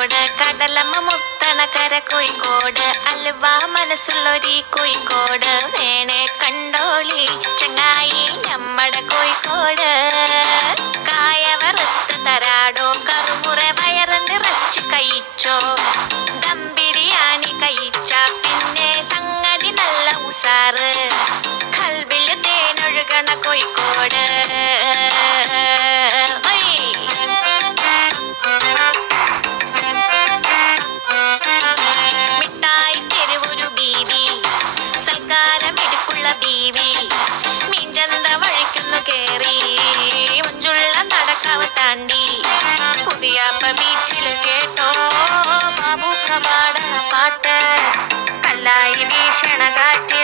കോഴിക്കോട്, കടലമ്മ മുത്തണക്കര കോഴിക്കോട്, അൽവ മനസ്സുള്ളൊരി കോഴിക്കോട്, വേണേ കണ്ടോളി ചങ്ങായി നമ്മടെ കോഴിക്കോട്. കായ വറുത്ത് തരാടോ, കറുമുറ വയറ് നിറച്ച് കഴിച്ചോ, ദം ബിരിയാണി കഴിച്ച പിന്നെ സംഗതി നല്ല ഉസാറ്, കൽബില് തേനൊഴുകണ കോഴിക്കോട്. മിഠായി തെരുവൊരു ബീവി, സൽക്കാരം ഇടുക്കുള്ള ബീവി, മീൻചന്ത വഴിക്കുന്നു കേറി, മഞ്ചുള്ള നടക്കാവ് താണ്ടി, പുതിയാപ്പ ബീച്ചില് കേട്ടോ ബാബു കപാട പാട്ട്, കല്ലായി വീശണ കാറ്റ്